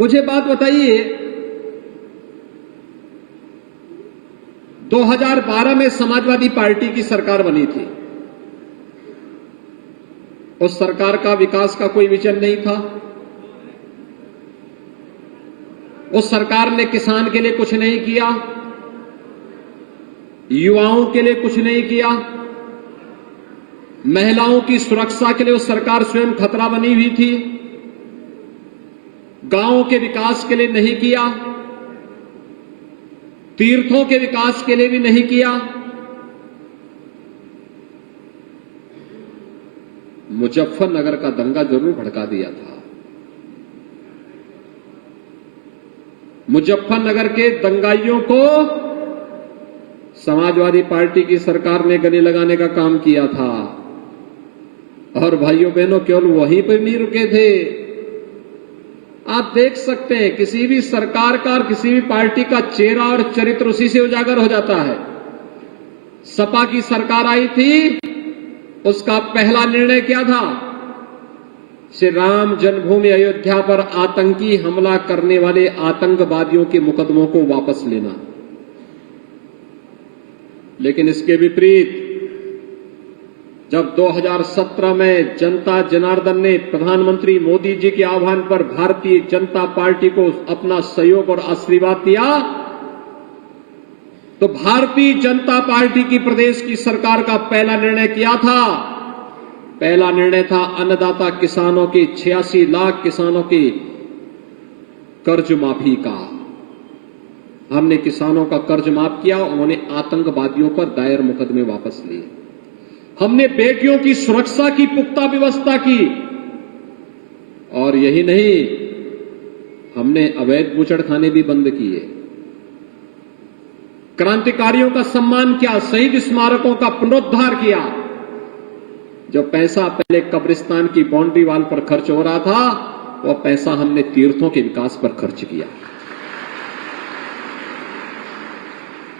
मुझे बात बताइए, 2012 में समाजवादी पार्टी की सरकार बनी थी। उस सरकार का विकास का कोई विजन नहीं था। उस सरकार ने किसान के लिए कुछ नहीं किया, युवाओं के लिए कुछ नहीं किया, महिलाओं की सुरक्षा के लिए उस सरकार स्वयं खतरा बनी हुई थी, गांवों के विकास के लिए नहीं किया, तीर्थों के विकास के लिए भी नहीं किया। मुजफ्फरनगर का दंगा जरूर भड़का दिया था। मुजफ्फरनगर के दंगाइयों को समाजवादी पार्टी की सरकार ने गले लगाने का काम किया था। और भाइयों बहनों, केवल वहीं पर नहीं रुके थे। आप देख सकते हैं, किसी भी सरकार का और किसी भी पार्टी का चेहरा और चरित्र उसी से उजागर हो जाता है। सपा की सरकार आई थी, उसका पहला निर्णय क्या था? श्री राम जन्मभूमि अयोध्या पर आतंकी हमला करने वाले आतंकवादियों के मुकदमों को वापस लेना। लेकिन इसके विपरीत जब 2017 में जनता जनार्दन ने प्रधानमंत्री मोदी जी के आह्वान पर भारतीय जनता पार्टी को अपना सहयोग और आशीर्वाद दिया, तो भारतीय जनता पार्टी की प्रदेश की सरकार का पहला निर्णय क्या था? पहला निर्णय था अन्नदाता किसानों के 86 लाख किसानों के कर्ज माफी का। हमने किसानों का कर्ज माफ किया, उन्होंने आतंकवादियों पर दायर मुकदमे वापस लिए। हमने बेटियों की सुरक्षा की पुख्ता व्यवस्था की। और यही नहीं, हमने अवैध बूचड़खाने भी बंद किए, क्रांतिकारियों का सम्मान किया, शहीद स्मारकों का पुनरुद्धार किया। जो पैसा पहले कब्रिस्तान की बाउंड्री वाल पर खर्च हो रहा था, वह पैसा हमने तीर्थों के विकास पर खर्च किया।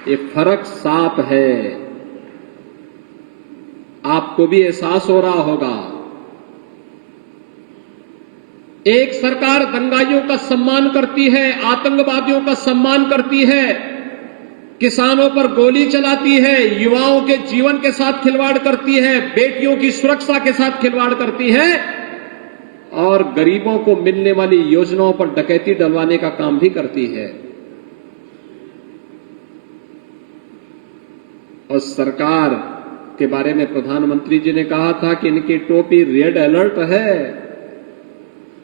ये फर्क साफ है, आपको भी एहसास हो रहा होगा। एक सरकार दंगाइयों का सम्मान करती है, आतंकवादियों का सम्मान करती है, किसानों पर गोली चलाती है, युवाओं के जीवन के साथ खिलवाड़ करती है, बेटियों की सुरक्षा के साथ खिलवाड़ करती है, और गरीबों को मिलने वाली योजनाओं पर डकैती डलवाने का काम भी करती है। और सरकार के बारे में प्रधानमंत्री जी ने कहा था कि इनकी टोपी रेड अलर्ट है।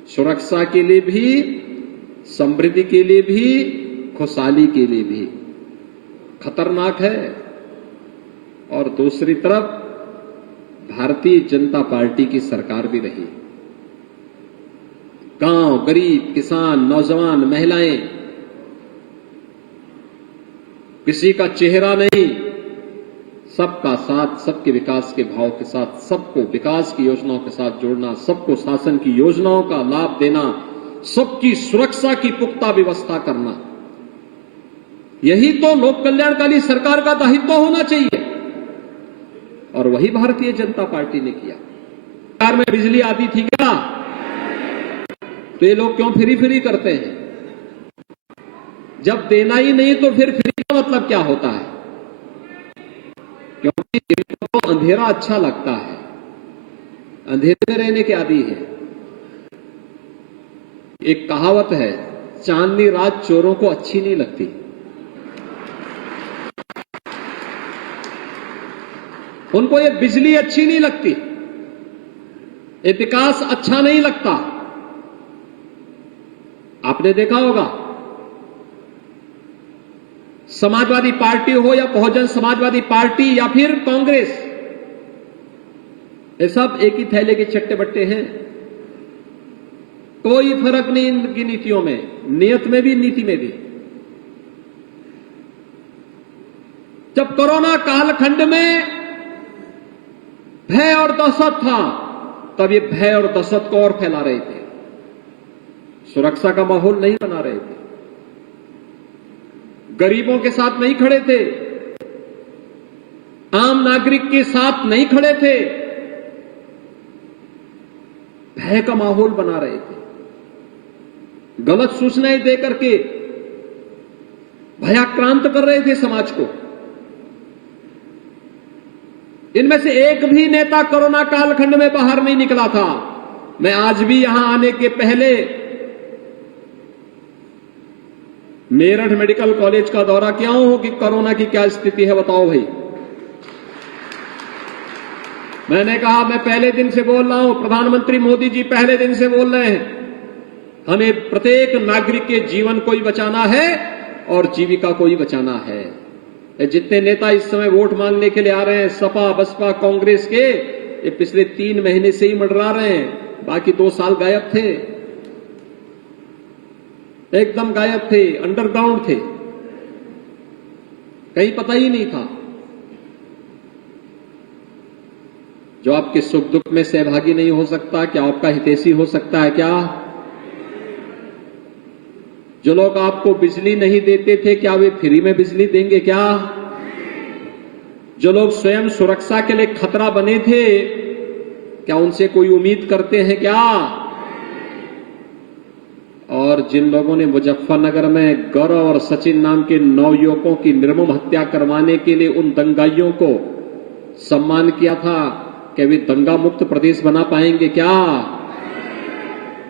सुरक्षा के लिए भी, समृद्धि के लिए भी, खुशहाली के लिए भी खतरनाक है। और दूसरी तरफ भारतीय जनता पार्टी की सरकार भी रही। गांव, गरीब, किसान, नौजवान, महिलाएं, किसी का चेहरा नहीं, सबका साथ, सबके विकास के भाव के साथ, सबको विकास की योजनाओं के साथ जोड़ना, सबको शासन की योजनाओं का लाभ देना, सबकी सुरक्षा की पुख्ता व्यवस्था करना, यही तो लोक कल्याणकारी सरकार का दायित्व होना चाहिए। और वही भारतीय जनता पार्टी ने किया। सरकार में बिजली आती थी क्या? तो ये लोग क्यों फ्री करते हैं? जब देना ही नहीं तो फिर फ्री का मतलब क्या होता है? क्योंकि इनको तो अंधेरा अच्छा लगता है, अंधेरे में रहने के आदी है। एक कहावत है, चांदनी रात चोरों को अच्छी नहीं लगती। उनको ये बिजली अच्छी नहीं लगती, ये विकास अच्छा नहीं लगता। आपने देखा होगा, समाजवादी पार्टी हो या बहुजन समाजवादी पार्टी या फिर कांग्रेस, ये सब एक ही थैले के चट्टे बट्टे हैं। कोई फर्क नहीं इनकी नीतियों में, नियत में भी, नीति में भी। जब कोरोना कालखंड में भय और दहशत था, तब ये भय और दहशत को और फैला रहे थे, सुरक्षा का माहौल नहीं बना रहे थे, गरीबों के साथ नहीं खड़े थे, आम नागरिक के साथ नहीं खड़े थे, भय का माहौल बना रहे थे। गलत सूचनाएं दे करके भयाक्रांत कर रहे थे समाज को। इनमें से एक भी नेता कोरोना कालखंड में बाहर नहीं निकला था। मैं आज भी यहां आने के पहले मेरठ मेडिकल कॉलेज का दौरा किया हूं कि कोरोना की क्या स्थिति है बताओ भाई। मैंने कहा मैं पहले दिन से बोल रहा हूं, प्रधानमंत्री मोदी जी पहले दिन से बोल रहे हैं, हमें प्रत्येक नागरिक के जीवन को ही बचाना है और जीविका को ही बचाना है। जितने नेता इस समय वोट मांगने के लिए आ रहे हैं, सपा बसपा कांग्रेस के, ये पिछले 3 महीने से ही मंडरा रहे हैं, बाकी 2 साल गायब थे, एकदम गायब थे, अंडरग्राउंड थे, कहीं पता ही नहीं था। जो आपके सुख दुख में सहभागी नहीं हो सकता, क्या आपका हितैषी हो सकता है क्या? जो लोग आपको बिजली नहीं देते थे, क्या वे फ्री में बिजली देंगे क्या? जो लोग स्वयं सुरक्षा के लिए खतरा बने थे, क्या उनसे कोई उम्मीद करते हैं क्या? और जिन लोगों ने मुजफ्फरनगर में गौरव और सचिन नाम के 9 युवकों की निर्मम हत्या करवाने के लिए उन दंगाइयों को सम्मान किया था, क्या वे दंगा मुक्त प्रदेश बना पाएंगे क्या?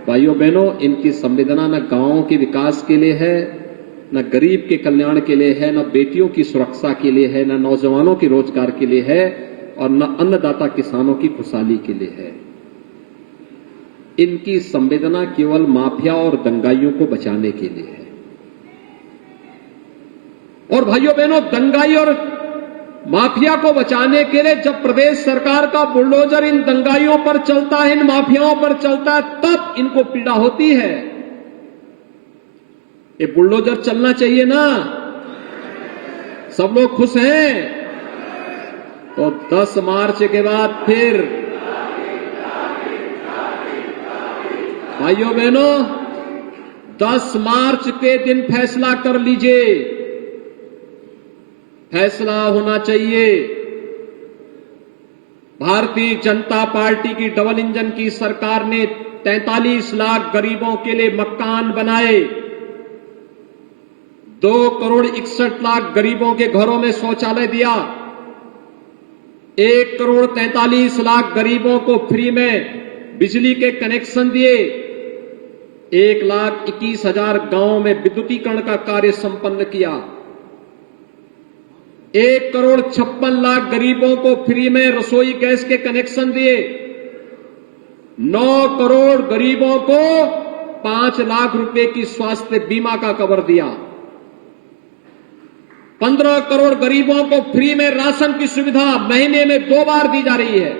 भाइयों बहनों, इनकी संवेदना न गांवों के विकास के लिए है, न गरीब के कल्याण के लिए है, न बेटियों की सुरक्षा के लिए है, न नौजवानों के रोजगार के लिए है, और न अन्नदाता किसानों की खुशहाली के लिए है। इनकी संवेदना केवल माफिया और दंगाइयों को बचाने के लिए है। और भाइयों बहनों, दंगाई और माफिया को बचाने के लिए जब प्रदेश सरकार का बुलडोजर इन दंगाइयों पर चलता है, इन माफियाओं पर चलता है, तब इनको पीड़ा होती है। ये बुलडोजर चलना चाहिए ना? सब लोग खुश हैं? तो 10 मार्च के बाद फिर भाइयों बहनों, 10 मार्च के दिन फैसला कर लीजिए। फैसला होना चाहिए। भारतीय जनता पार्टी की डबल इंजन की सरकार ने 43 लाख गरीबों के लिए मकान बनाए, 2 करोड़ 61 लाख गरीबों के घरों में शौचालय दिया, 1 करोड़ 43 लाख गरीबों को फ्री में बिजली के कनेक्शन दिए, 1,21,000 गांवों में विद्युतीकरण का कार्य संपन्न किया, 1 करोड़ 56 लाख गरीबों को फ्री में रसोई गैस के कनेक्शन दिए, 9 करोड़ गरीबों को 5 लाख रुपए की स्वास्थ्य बीमा का कवर दिया, 15 करोड़ गरीबों को फ्री में राशन की सुविधा महीने में 2 बार दी जा रही है।